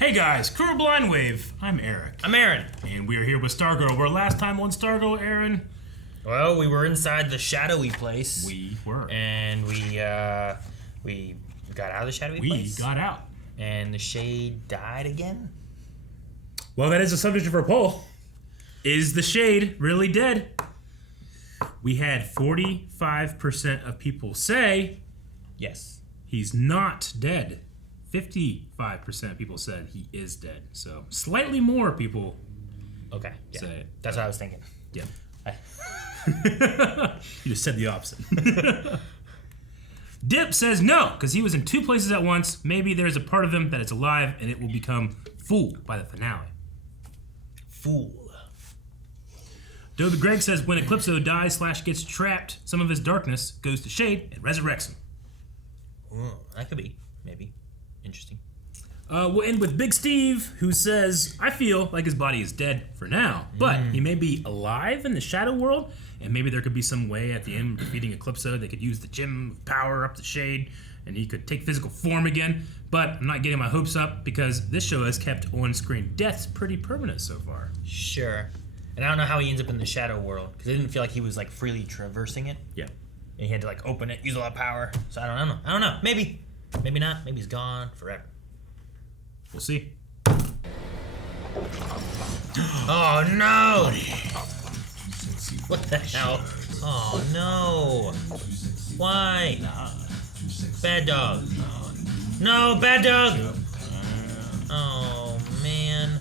Hey guys, Crew Blind Wave. I'm Eric. I'm Aaron. And we are here with Stargirl. Where last time on Stargirl, Aaron? Well, we were inside the shadowy place. We were. And we got out of the shadowy place. We got out. And the shade died again? Well, that is the subject of our poll. Is the shade really dead? We had 45% of people say yes, he's not dead. 55% of people said he is dead. So slightly more people okay, yeah. say it. That's what I was thinking. Yeah. You just said the opposite. Dip says no, because he was in two places at once. Maybe there's a part of him that is alive and it will become fooled by the finale. Fool. Doe the Greg says when Eclipso dies / gets trapped, some of his darkness goes to Shade and resurrects him. Oh, that could be. Maybe. Interesting. We'll end with Big Steve, who says, I feel like his body is dead for now, but he may be alive in the shadow world, and maybe there could be some way at the end of defeating Eclipso they could use the gem of power up the Shade, and he could take physical form again, but I'm not getting my hopes up because this show has kept on-screen deaths pretty permanent so far. Sure. And I don't know how he ends up in the shadow world, because I didn't feel like he was like freely traversing it. Yeah. And he had to like open it, use a lot of power. So I don't know. Maybe. Maybe not. Maybe he's gone forever. We'll see. Oh no! What the hell? Oh no! Why? Bad dog. No, bad dog! Oh man.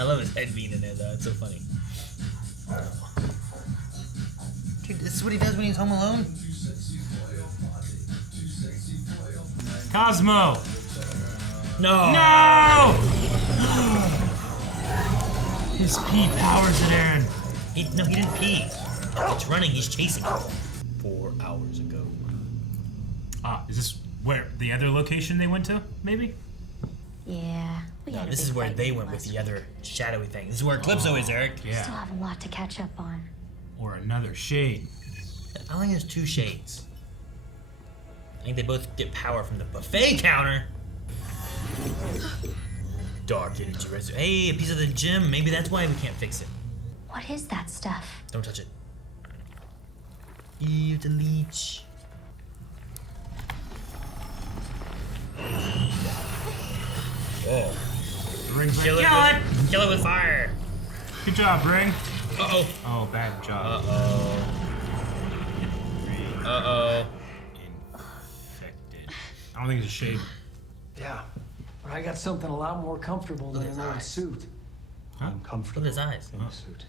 I love his head being in there though, it's so funny. Dude, this is what he does when he's home alone? Cosmo! No! No! His pee powers it, Aaron. No, he didn't pee. It's running, he's chasing it. 4 hours ago. Is this where the other location they went to, maybe? Yeah. No, this is where they went with the other shadowy thing. This is where Eclipso is, Eric. Still have a lot to catch up on. Or another Shade. I don't think there's two shades. I think they both get power from the buffet counter. Dark energy residue. Hey, a piece of the gem. Maybe that's why we can't fix it. What is that stuff? Don't touch it. Ew, the leech. Oh. Ring's Kill like, it. Kill it with fire. Good job, Ring. Uh-oh. Oh, bad job. Uh-oh. Infected. I don't think it's a Shade. Yeah, but I got something a lot more comfortable than an old suit. Huh? I'm comfortable Look at his eyes. in a suit.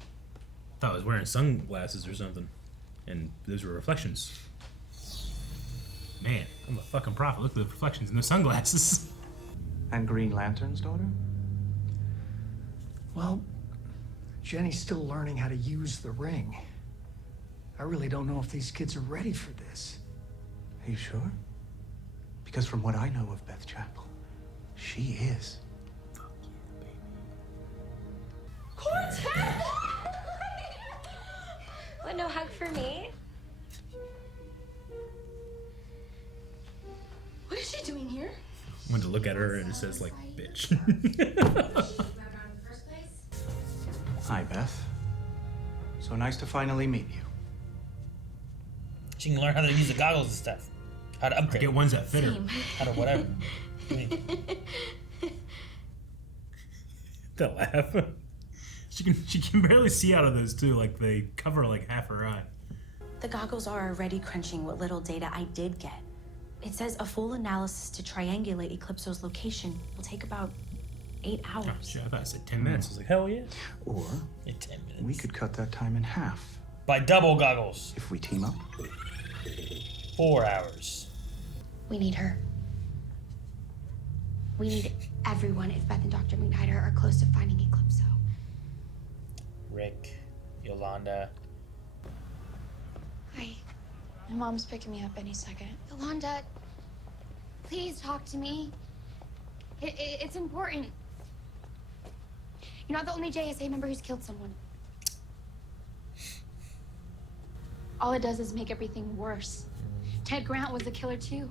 I thought I was wearing sunglasses or something. And those were reflections. Man, I'm a fucking prophet. Look at the reflections in the sunglasses. And Green Lantern's daughter? Well, Jenny's still learning how to use the ring. I really don't know if these kids are ready for this. Are you sure? Because from what I know of Beth Chapel, she is. Quartet! Want no hug for me? What is she doing here? I went to look at her and it says, like, bitch. Hi, Beth. So nice to finally meet you. She can learn how to use the goggles and stuff. How to upgrade. Get ones that fit her. Same. How to whatever. That laugh. She can barely see out of those too. Like they cover like half her eye. The goggles are already crunching what little data I did get. It says a full analysis to triangulate Eclipso's location will take about 8 hours. Oh, shit, I thought I said 10 minutes. I was like, hell yeah. Or In 10 minutes. we could cut that time in half By double goggles. if we team up. 4 hours. We need her. We need everyone if Beth and Dr. McNider are close to finding Eclipso. Rick, Yolanda. Hi. My mom's picking me up any second. Yolanda, please talk to me. It's important. You're not the only JSA member who's killed someone. All it does is make everything worse. Ted Grant was the killer too.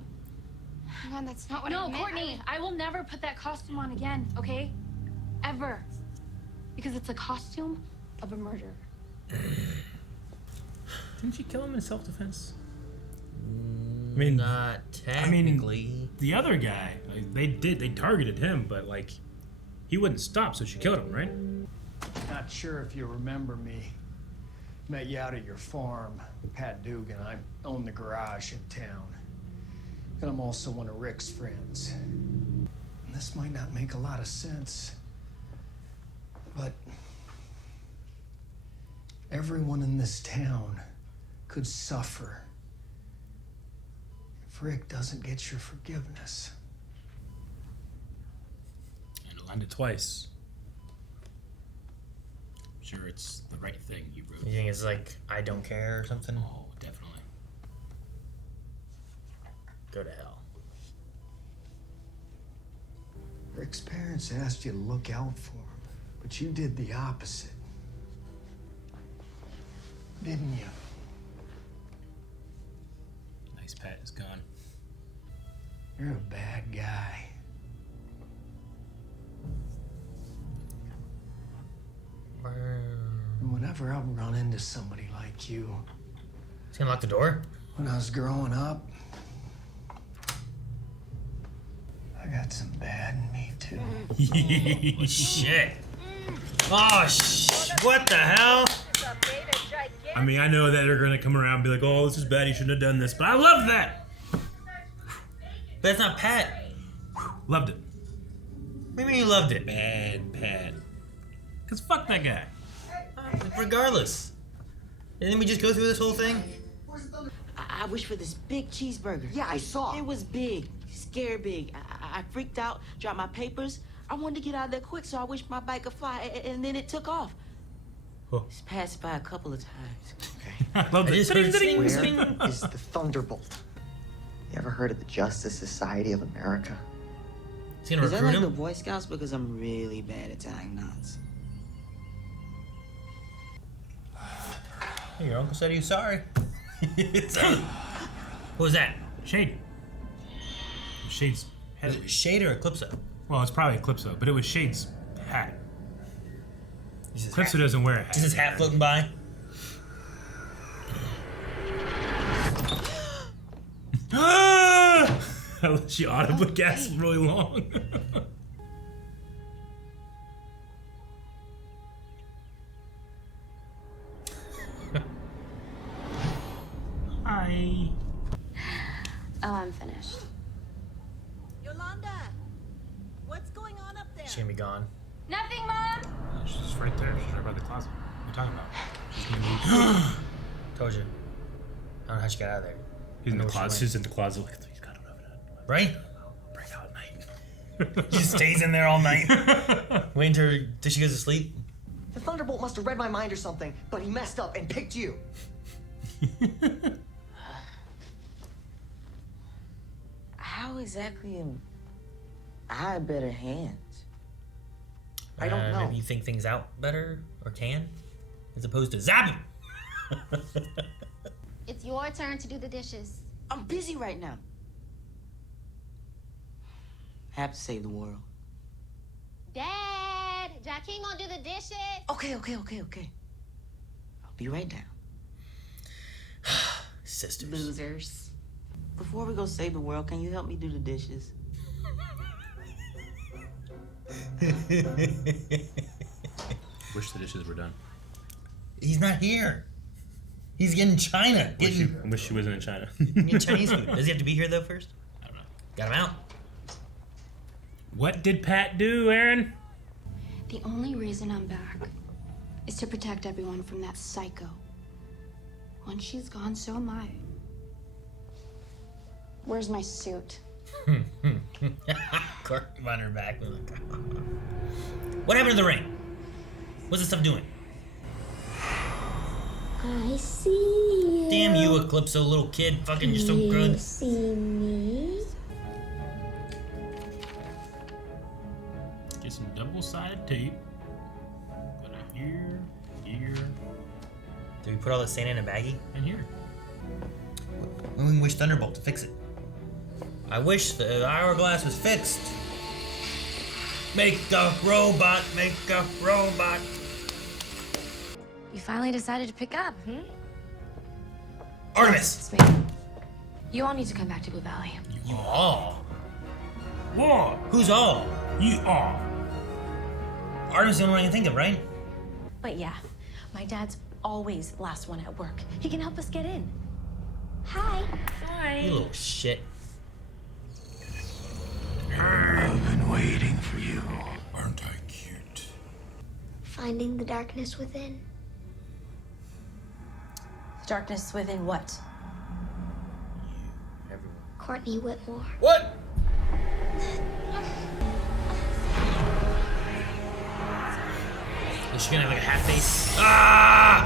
Hang on, that's not what I No, meant. Courtney, I will never put that costume on again, okay? Ever. Because it's a costume of a murderer. Didn't she kill him in self-defense? Not technically. The other guy, like, they targeted him, but like, he wouldn't stop, so she killed him, right? Not sure if you remember me. Met you out at your farm, Pat Dugan. I own the garage in town. And I'm also one of Rick's friends. And this might not make a lot of sense, but everyone in this town could suffer if Rick doesn't get your forgiveness. And it landed twice. I'm sure it's the right thing you wrote. You think it's like, I don't care or something? Oh, definitely. Go to hell. Rick's parents asked you to look out for him, but you did the opposite. Didn't you? Nice Pat is gone. You're a bad guy. And whenever I run into somebody like you, He's gonna lock the door? when I was growing up, I got some bad in me too. Oh, shit. Oh, what the hell? I mean, I know that they're gonna come around and be like, "Oh, this is bad. You shouldn't have done this," but I love that. But that's not Pat. Loved it. What do you mean you loved it? Bad Pat. Cause fuck that guy. Regardless. Didn't we just go through this whole thing? I wish for this big cheeseburger. Yeah, I saw. It was big, scared big. I freaked out, dropped my papers. I wanted to get out of there quick, so I wished my bike could fly, and then it took off. Oh. It's passed by a couple of times. I love I it. just heard Ding, ding, swing, ding. swing. Is the thunderbolt? You ever heard of the Justice Society of America? He's gonna Is that recruit like the him? Boy Scouts? Because I'm really bad at tying knots. Hey, your uncle said he was sorry. What was that? Shade. Shade's head. Was it Shade or Eclipso? Well, it's probably Eclipso, but it was Shade's hat. Is his Eclipso hat, doesn't wear a hat. is his hat floating by? She audibly gasped really long. Hi. Oh, I'm finished. Yolanda, what's going on up there? She's gonna be gone. Nothing, Mom! She's just right there. She's right by the closet. What are you talking about? She's gonna be... Told you. I don't know how she got out of there. He's in I the know where she closet. went. She's in the closet. Look, he's got it over there. Right? Bring out at night. He just stays in there all night. Waiting till she goes to sleep. The thunderbolt must have read my mind or something, but he messed up and picked you. How exactly am I better hands? I don't know. Maybe you think things out better, or can, as opposed to zapping. It's your turn to do the dishes. I'm busy right now. I have to save the world. Dad, Joaquin gonna do the dishes. Okay. I'll be right down. Sisters. Losers. Before we go save the world, can you help me do the dishes? Wish the dishes were done. He's not here. He's in China. I wish she wasn't in China. Getting Chinese food. Does he have to be here though first? I don't know. Got him out. What did Pat do, Aaron? The only reason I'm back is to protect everyone from that psycho. Once she's gone, so am I. Where's my suit? Clark on her back. What happened to the ring? What's this stuff doing? I see you. Damn you, Eclipso, little kid. Fucking, you're so good. See me? Get some double-sided tape. Put it here, here, Did we put all the sand in a baggie? and here. We can wish Thunderbolt to fix it. I wish the hourglass was fixed. Make a robot, make a robot. You finally decided to pick up, Artemis! It's me. You all need to come back to Blue Valley. You all? War. Who's all? You are. Artemis is the only one I can think of, right? But yeah, my dad's always last one at work. He can help us get in. Hi. You little shit. I've been waiting for you. Aren't I cute? Finding the darkness within. Darkness within what? Everyone. Courtney Whitmore. What? Is she gonna have like a half face? Ah!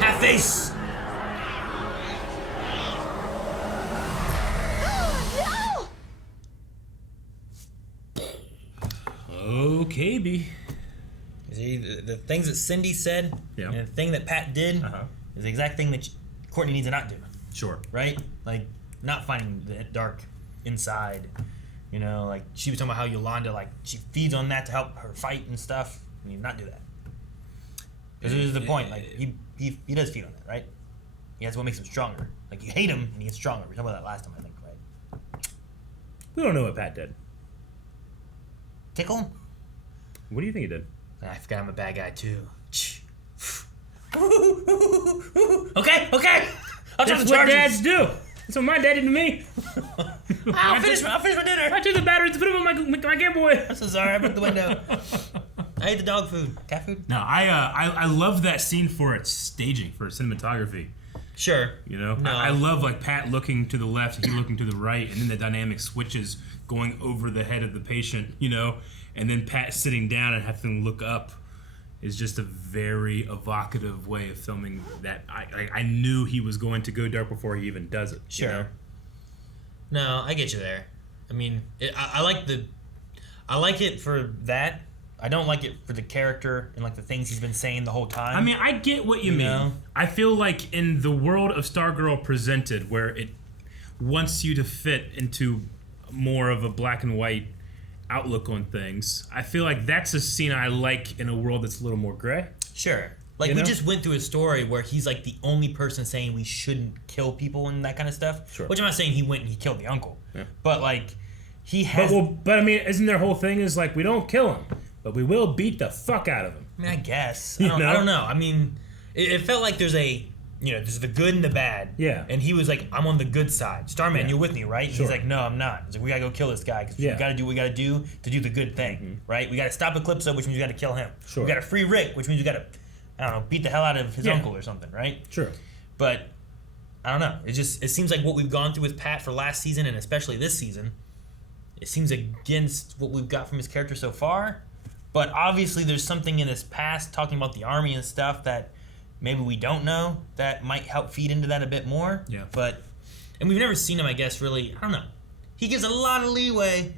Half face! Okay, B. See, the things that Cindy said Yeah. and the thing that Pat did is the exact thing that Courtney needs to not do. Sure. Right? Like, not finding the dark inside. You know, like, she was talking about how Yolanda, like, she feeds on that to help her fight and stuff. You need to not do that. Because this is the point. Like, he does feed on that, right? That's what makes him stronger. Like, you hate him, and he gets stronger. We talked about that last time, I think, right? We don't know what Pat did. Tickle him? What do you think he did? I forgot I'm a bad guy, too. Okay. I'll try That's the what charges. dads do. That's what my dad did to me. I'll finish my dinner. I took the batteries to put them on my Game Boy. I'm so sorry. I broke the window. I ate the dog food. Cat food? No, I love that scene for its staging, for its cinematography. Sure. You know, No. I love like Pat looking to the left, he looking to the right, and then the dynamic switches going over the head of the patient. You know, and then Pat sitting down and having to look up is just a very evocative way of filming that. I knew he was going to go dark before he even does it. Sure. You know? No, I get you there. I mean, I like it for that. I don't like it for the character and like the things he's been saying the whole time. I mean, I get what you mean. know? I feel like in the world of Stargirl presented, where it wants you to fit into more of a black and white outlook on things, I feel like that's a scene I like in a world that's a little more gray. Sure. Like, You we know? just went through a story where he's like the only person saying we shouldn't kill people and that kind of stuff. Sure. Which I'm not saying he went and he killed the uncle. Yeah. But like, he has. But I mean, isn't their whole thing is like we don't kill him, but we will beat the fuck out of him. I mean, I guess. You I know? don't know. I mean, it felt like there's the good and the bad. Yeah. And he was like, I'm on the good side. Starman, Yeah. you're with me, right? And Sure. he's like, no, I'm not. He's like, we gotta go kill this guy because Yeah. we gotta do what we gotta do to do the good thing, right? We gotta stop Eclipso, which means we gotta kill him. Sure. We gotta free Rick, which means we gotta, I don't know, beat the hell out of his Yeah. uncle or something, right? Sure. But I don't know. It seems like what we've gone through with Pat for last season and especially this season, it seems against what we've got from his character so far. But obviously there's something in his past talking about the army and stuff that maybe we don't know that might help feed into that a bit more. Yeah. And we've never seen him, I guess, really. I don't know. He gives a lot of leeway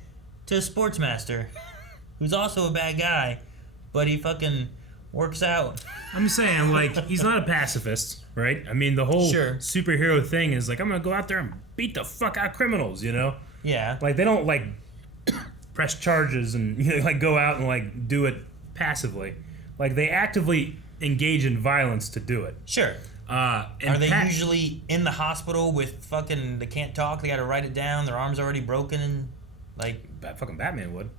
to a sportsmaster who's also a bad guy, but he fucking works out. I'm saying, like, he's not a pacifist, right? I mean, the whole Sure. superhero thing is like, I'm gonna go out there and beat the fuck out of criminals, you know? Yeah. Like, they don't, like, press charges and, you know, like, go out and, like, do it passively. Like, they actively engage in violence to do it. Sure. And Are they Pat- usually in the hospital with fucking, they can't talk, they gotta write it down, their arm's already broken, and, like, Fucking Batman would.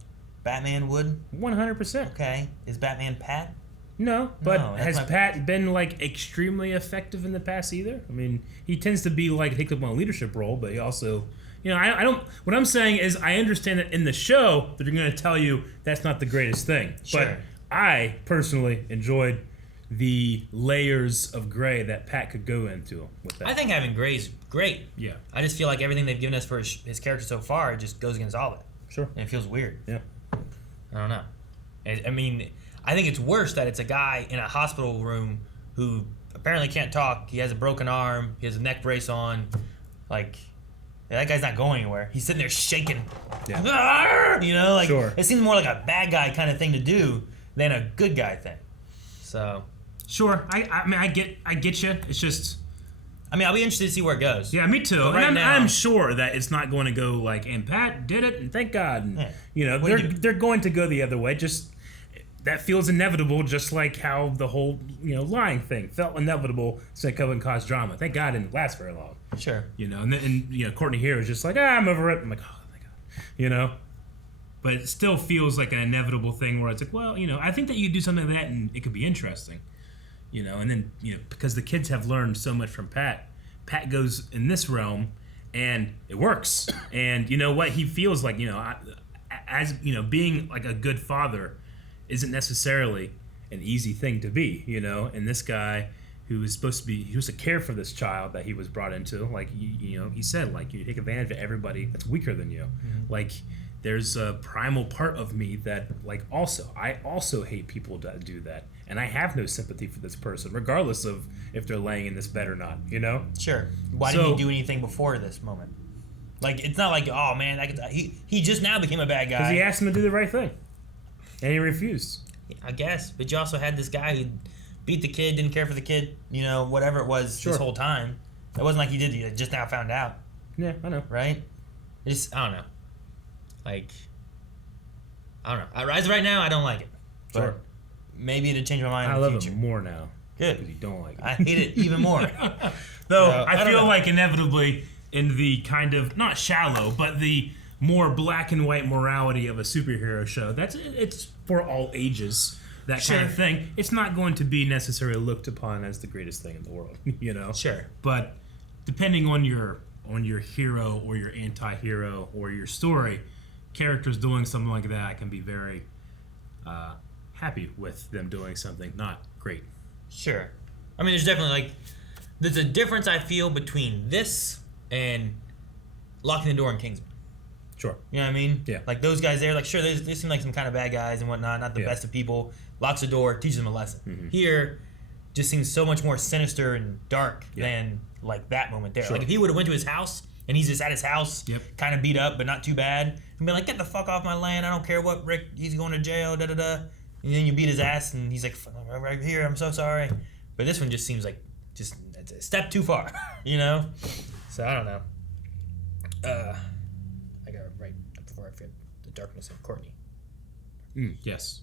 Batman would? 100%. Okay. Is Batman Pat? No, but No, that's has my- Pat been, like, extremely effective in the past either? I mean, he tends to be, like, take up on a leadership role, but he also... You know, I don't... What I'm saying is I understand that in the show that they're going to tell you that's not the greatest thing. Sure. But I, personally, enjoyed the layers of gray that Pat could go into with that. I think having Gray's great. Yeah. I just feel like everything they've given us for his character so far just goes against all of it. Sure. And it feels weird. Yeah. I don't know. I mean, I think it's worse that it's a guy in a hospital room who apparently can't talk. He has a broken arm. He has a neck brace on. Like, that guy's not going anywhere. He's sitting there shaking. Yeah. You know, like, Sure. it seems more like a bad guy kind of thing to do than a good guy thing. So, Sure. I mean, I get you. It's just... I mean, I'll be interested to see where it goes. Yeah, me too. But And right now, I'm sure that it's not going to go like, and Pat did it, and thank God. And, they're going to go the other way. Just that feels inevitable, just like how the whole lying thing felt inevitable to come and cause drama. Thank God it didn't last very long. Sure. And Courtney here is just like, I'm over it. I'm like, oh my God, But it still feels like an inevitable thing where it's like, well, I think that you do something like that and it could be interesting. And then, because the kids have learned so much from Pat goes in this realm and it works. And you know what? He feels like, as, being like a good father isn't necessarily an easy thing to be, and this guy who is supposed to care for this child that he was brought into, like, he said, like, you take advantage of everybody that's weaker than you. Mm-hmm. Like, there's a primal part of me that, like, I also hate people that do that. And I have no sympathy for this person, regardless of if they're laying in this bed or not, Sure. Why didn't he do anything before this moment? Like, it's not like, oh, man, he just now became a bad guy. Because he asked him to do the right thing. And he refused. I guess. But you also had this guy who beat the kid, didn't care for the kid, whatever it was this whole time. It wasn't like he did. He just now found out. Yeah, I know. Right? I don't know. Like, I don't know. Right now, I don't like it. Sure. Maybe it'd change my mind I in the love future. it more now. Good. Because you don't like it. I hate it even more. Though, So, I feel like inevitably in the kind of, not shallow, but the more black and white morality of a superhero show, it's for all ages, that kind of thing. It's not going to be necessarily looked upon as the greatest thing in the world, Sure. But depending on your hero or your anti-hero or your story, characters doing something like that can be very happy with them doing something not great. Sure. I mean, there's definitely, there's a difference I feel between this and locking the door in Kingsman. Sure. You know what I mean? Yeah. Like, those guys there, sure, they seem like some kind of bad guys and whatnot, not the best of people. Locks the door, teaches them a lesson. Mm-hmm. Here, just seems so much more sinister and dark than, that moment there. Sure. Like, if he would have went to his house, and he's just at his house, kind of beat up, but not too bad, and be like, get the fuck off my land, I don't care what, Rick, he's going to jail, da-da-da. And then you beat his ass, and he's like, right here, I'm so sorry. But this one just seems like just a step too far, So, I don't know. I got it right before I forget the darkness of Courtney. Yes.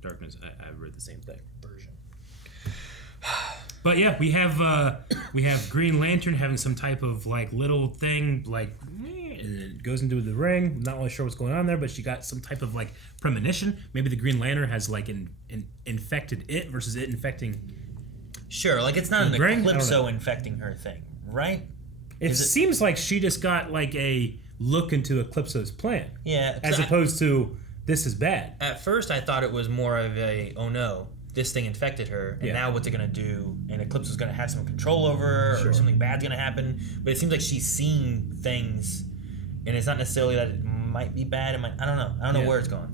Darkness, I read the same thing. Version. But yeah, we have Green Lantern having some type of little thing and it goes into the ring. I'm not really sure what's going on there, but she got some type of premonition. Maybe the Green Lantern has infected it versus it infecting. Sure, it's not an Eclipso infecting her thing, right? It seems like she just got a look into Eclipso's plan. Yeah, as opposed to this is bad. At first, I thought it was more of a no, this thing infected her, and now what's it gonna do? And Eclipso's gonna have some control over her, or something bad's gonna happen. But it seems like she's seeing things, and it's not necessarily that it might be bad. I don't know. I don't know where it's going.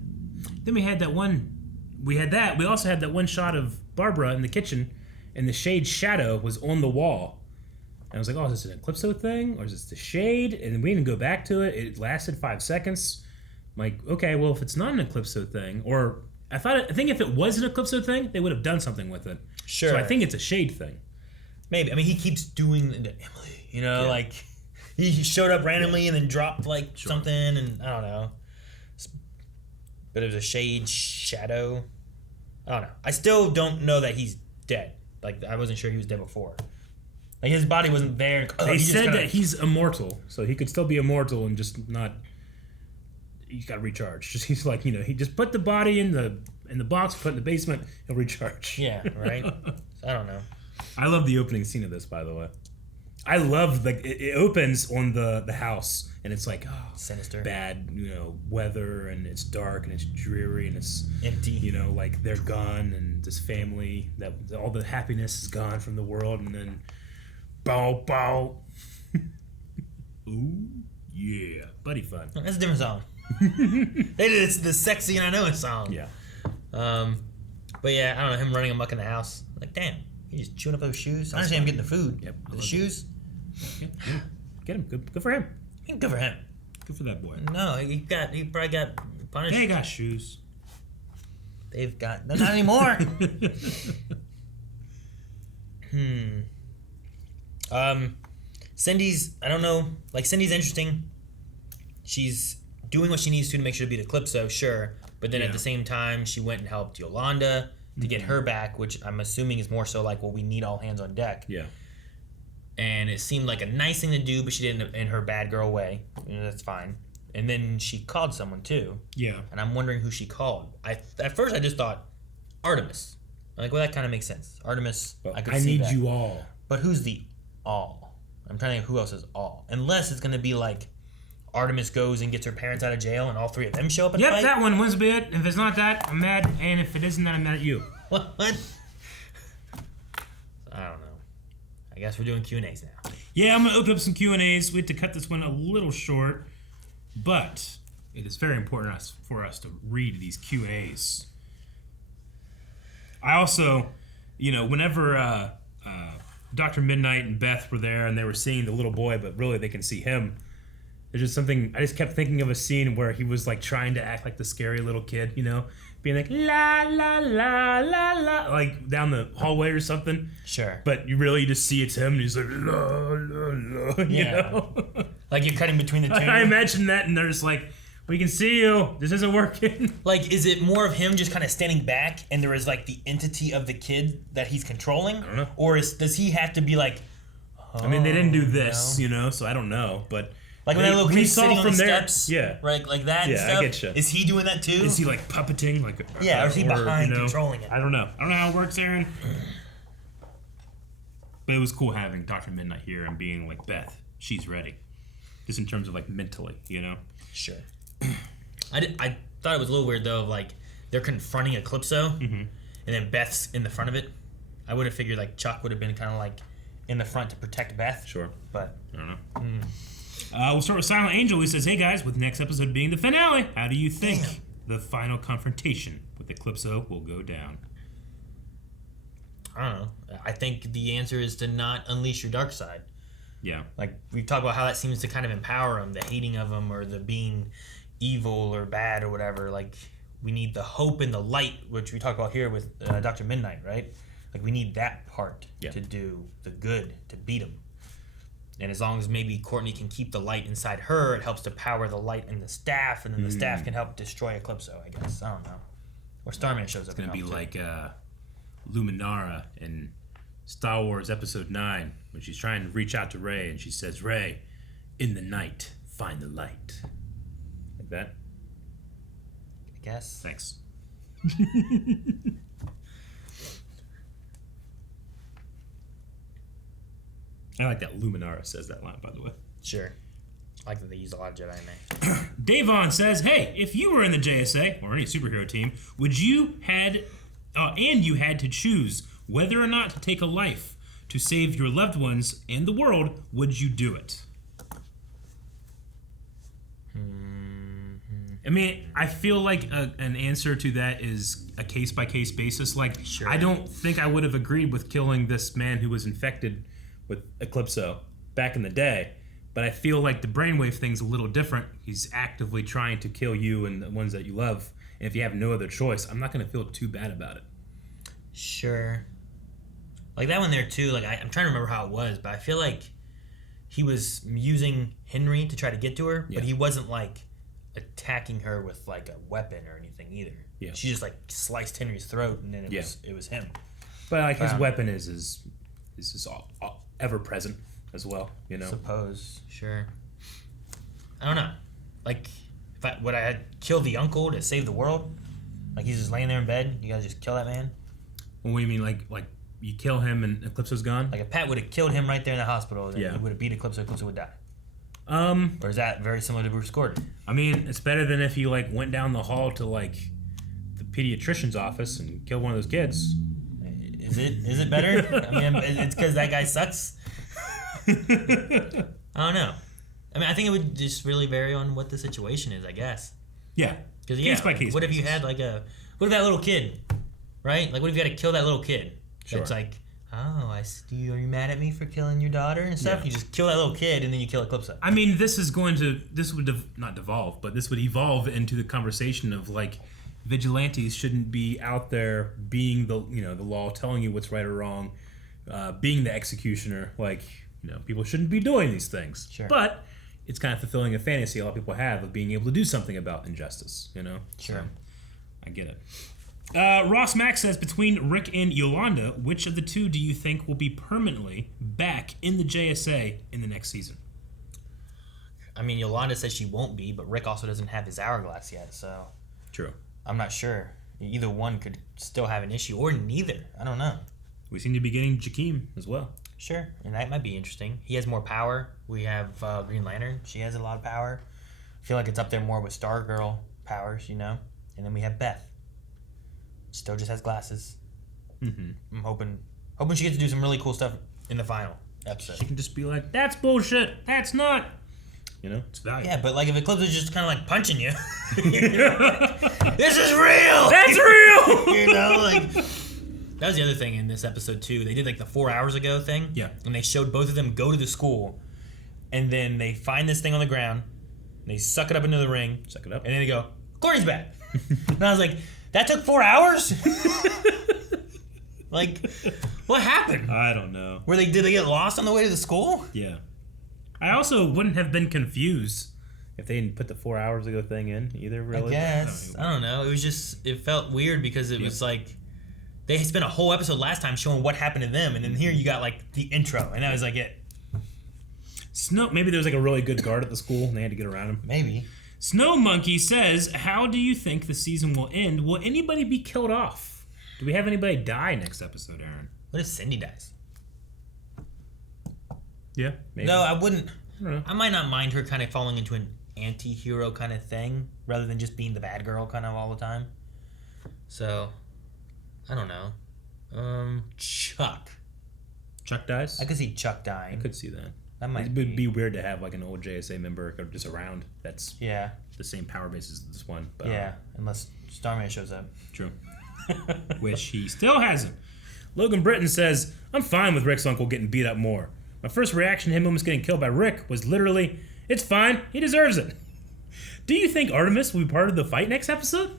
Then we had that one. We also had that one shot of Barbara in the kitchen, and the Shade's shadow was on the wall. And I was like, oh, is this an Eclipso thing? Or is this the Shade? And we didn't go back to it. It lasted 5 seconds. I'm like, okay, well, if it's not an Eclipso thing, or I think if it was an Eclipso thing, they would have done something with it. Sure. So I think it's a Shade thing. Maybe. I mean, he keeps doing the Emily, he showed up randomly and then dropped something, and I don't know. But it was a Shade shadow. I don't know. I still don't know that he's dead. I wasn't sure he was dead before. His body wasn't there. They said that he's immortal, so he could still be immortal and just not. He's got to recharge. He's he just put the body in the box, put it in the basement, he'll recharge. Yeah, right. I don't know. I love the opening scene of this, by the way. I love it opens on the house, and it's sinister, bad, weather, and it's dark and it's dreary and it's empty. They're gone, and this family that all the happiness is gone from the world, and then. Bow, bow. Ooh, yeah. Buddy fun. That's a different song. They did the Sexy and I Know It song. Yeah. But yeah, I don't know, him running amok in the house. Damn, he's just chewing up those shoes. I understand him getting the food. Yep. The shoes. Yeah. Get him. Good for him. Good for him. Good for that boy. No, he probably got punished. They got shoes. They've got... Not anymore. Cindy's, I don't know, like Cindy's interesting. She's doing what she needs to make sure to beat Eclipso, sure. But then at the same time, she went and helped Yolanda to get her back, which I'm assuming is more so like, well, we need all hands on deck. Yeah. And it seemed like a nice thing to do, but she did it in her bad girl way. That's fine. And then she called someone too. Yeah. And I'm wondering who she called. At first I just thought Artemis. Like, well, that kind of makes sense. Artemis, Well, I could I see need that. you all. But who's the all? I'm trying to think who else is all. Unless it's going to be like Artemis goes and gets her parents out of jail and all three of them show up and Yep, fight. that one was a bit. If it's not that, I'm mad. And if it isn't that, I'm mad at you. What? I don't know. I guess we're doing Q&As now. Yeah, I'm going to open up some Q&As. We had to cut this one a little short. But it is very important for us to read these Q&As. I also, whenever Dr. Midnight and Beth were there and they were seeing the little boy, but really they can see him, there's just something, I just kept thinking of a scene where he was like trying to act like the scary little kid, being like, la, la, la, la, la, like down the hallway or something. Sure. But you really just see it's him and he's like, la, la, la, you know? Like you're cutting between the two. I imagine that and they're just like, we can see you. This isn't working. Like, is it more of him just kind of standing back and there is like the entity of the kid that he's controlling? I don't know. Or does he have to be like, I mean, they didn't do this, so I don't know. But like when that little kid's sitting on the steps? Yeah. Right, like that Yeah, and stuff? I get you. Is he doing that too? Is he like puppeting? Or is he behind controlling it? I don't know. I don't know how it works, Aaron. But it was cool having Dr. Midnight here and being like, Beth, she's ready. Just in terms of like mentally, Sure. I thought it was a little weird though, of like they're confronting Eclipso, and then Beth's in the front of it. I would have figured like Chuck would have been kind of like in the front to protect Beth. Sure. But I don't know. We'll start with Silent Angel. He says, hey guys, with next episode being the finale, how do you think the final confrontation with Eclipso will go down? I don't know. I think the answer is to not unleash your dark side. Yeah. Like, we've talked about how that seems to kind of empower him, the hating of him or the being evil or bad or whatever. Like, we need the hope and the light, which we talked about here with Dr. Midnight, right? Like, we need that part to do the good, to beat him. And as long as maybe Courtney can keep the light inside her, it helps to power the light in the staff, and then the staff can help destroy Eclipso, I guess. I don't know. Or Starman shows up. It's going to be like Luminara in Star Wars Episode 9, when she's trying to reach out to Rey, and she says, Rey, in the night, find the light. Like that? I guess. Thanks. I like that Luminara says that line, by the way. Sure. I like that they use a lot of Jedi in there. Davon says, hey, if you were in the JSA, or any superhero team, you had to choose whether or not to take a life to save your loved ones and the world, would you do it? I mean, I feel like an answer to that is a case-by-case basis. Like, Sure. I don't think I would have agreed with killing this man who was infected with Eclipso back in the day, but I feel like the brainwave thing's a little different. He's actively trying to kill you and the ones that you love, and if you have no other choice, I'm not going to feel too bad about it. Sure. Like that one there too, like I'm trying to remember how it was, but I feel like he was using Henry to try to get to her, but he wasn't like attacking her with like a weapon or anything either. Yeah. She just like sliced Henry's throat and then it was him. But like his weapon is all ever present as well, Suppose, sure. I don't know. Like, would I had killed the uncle to save the world? Like he's just laying there in bed. You gotta just kill that man. What do you mean, like you kill him and Eclipso's gone? Like if Pat would have killed him right there in the hospital, then he would have beat Eclipso. Eclipso would die. Or is that very similar to Bruce Gordon? I mean, it's better than if you like went down the hall to like the pediatrician's office and killed one of those kids. Is it better? I mean, it's because that guy sucks. I don't know. I mean, I think it would just really vary on what the situation is, I guess. Yeah. Because case by case. What if you had what if that little kid, right? Like, what if you had to kill that little kid? Sure. It's like, oh, are you mad at me for killing your daughter and stuff? Yeah. You just kill that little kid and then you kill Eclipso. I mean, this would not devolve, but this would evolve into the conversation of like vigilantes shouldn't be out there being the law, telling you what's right or wrong, being the executioner. Like, people shouldn't be doing these things. Sure. But it's kind of fulfilling a fantasy a lot of people have of being able to do something about injustice, Sure. So, I get it. Ross Mack says, between Rick and Yolanda, which of the two do you think will be permanently back in the JSA in the next season? I mean, Yolanda says she won't be, but Rick also doesn't have his hourglass yet, so... True. I'm not sure. Either one could still have an issue, or neither. I don't know. We seem to be getting Jakeem as well. Sure, and that might be interesting. He has more power. We have Green Lantern. She has a lot of power. I feel like it's up there more with Stargirl powers, And then we have Beth. Still just has glasses. Mm-hmm. I'm hoping she gets to do some really cool stuff in the final episode. She can just be like, that's bullshit. That's not. It's valuable. Yeah, but like if Eclipso is just kind of like punching you, like, this is real. That's real. That was the other thing in this episode too. They did like the 4 hours ago thing. Yeah. And they showed both of them go to the school, and then they find this thing on the ground, and they suck it up into the ring. Suck it up. And then they go, Corey's back. And I was like, that took 4 hours? Like, what happened? I don't know. Did they get lost on the way to the school? Yeah. I also wouldn't have been confused if they didn't put the 4 hours ago thing in either, really. I guess. I don't know. It was just, it felt weird because it was like, they spent a whole episode last time showing what happened to them, and then here you got like the intro, and that was like it. Maybe there was like a really good guard at the school and they had to get around him. Maybe. Snow Monkey says, how do you think the season will end? Will anybody be killed off? Do we have anybody die next episode, Aaron? What if Cindy dies? Yeah, maybe. No, I wouldn't. I don't know. I might not mind her kind of falling into an anti-hero kind of thing rather than just being the bad girl kind of all the time. So, I don't know. Chuck. Chuck dies? I could see Chuck dying. I could see that. That might It would be weird to have like an old JSA member just around that's the same power base as this one. But, unless Starman shows up. True. Which he still hasn't. Logan Britton says, I'm fine with Rick's uncle getting beat up more. My first reaction to him almost getting killed by Rick was literally, it's fine, he deserves it. Do you think Artemis will be part of the fight next episode?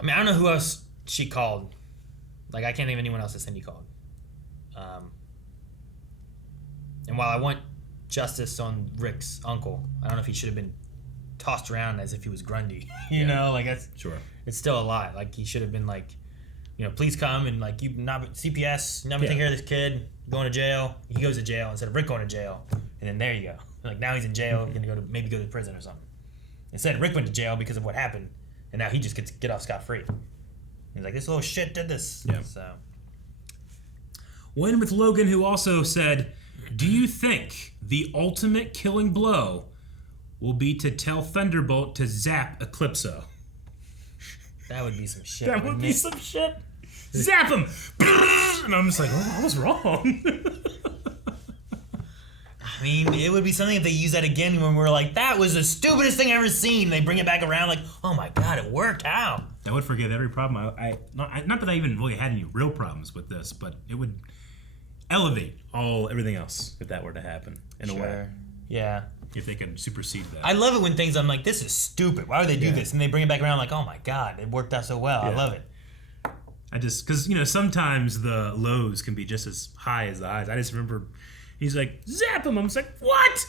I mean, I don't know who else she called. Like, I can't name anyone else that Cindy called. And while I want justice on Rick's uncle, I don't know if he should have been tossed around as if he was Grundy. You know, like that's sure. It's still a lot. Like he should have been like, please come and like CPS, not taking care of this kid, going to jail. He goes to jail instead of Rick going to jail, and then there you go. Like now he's in jail, gonna maybe go to prison or something. Instead, Rick went to jail because of what happened, and now he just gets to get off scot-free. He's like, this little shit did this. Yeah. So. Win with Logan, who also said, do you think the ultimate killing blow will be to tell Thunderbolt to zap Eclipso? That would be some shit. That would be some shit. Zap him! And I'm just like, oh, I was wrong. I mean, it would be something if they use that again when we're like, that was the stupidest thing I've ever seen. They bring it back around like, oh my god, it worked. How? That would forget every problem. Not that I even really had any real problems with this, but it would elevate everything else if that were to happen in a way. Yeah. If they could supersede that. I love it when things I'm like, this is stupid. Why would they do this? And they bring it back around like, oh my god, it worked out so well. I love it. Because sometimes the lows can be just as high as the highs. I just remember he's like, zap him. I'm just like, what?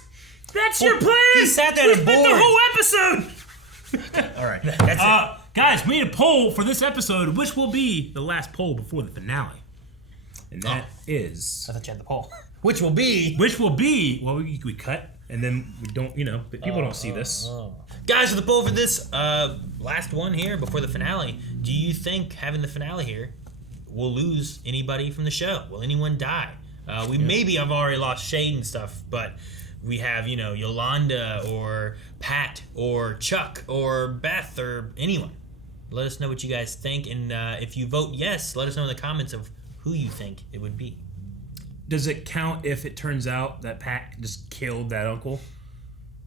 That's your plan? He sat there and bored. The whole episode. All right. That's it. Guys, we need a poll for this episode, which will be the last poll before the finale. And that is... I thought you had the poll. Which will be... Well, we cut, and then we don't, but people don't see this. Guys, for the poll for this last one here before the finale, do you think having the finale here will lose anybody from the show? Will anyone die? Maybe I've already lost Shade and stuff, but we have, Yolanda or Pat or Chuck or Beth or anyone. Let us know what you guys think, and if you vote yes, let us know in the comments of who you think it would be. Does it count if it turns out that Pat just killed that uncle?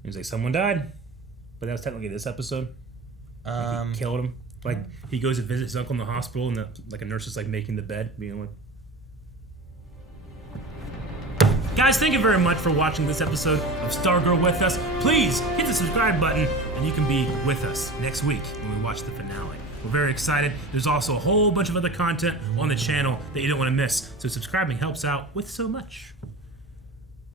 He's like, someone died, but that was technically this episode. Like he killed him. Like he goes to visit his uncle in the hospital, and a nurse is like making the bed, being like. Guys, thank you very much for watching this episode of Stargirl with us. Please hit the subscribe button, and you can be with us next week when we watch the finale. We're very excited. There's also a whole bunch of other content on the channel that you don't want to miss. So subscribing helps out with so much.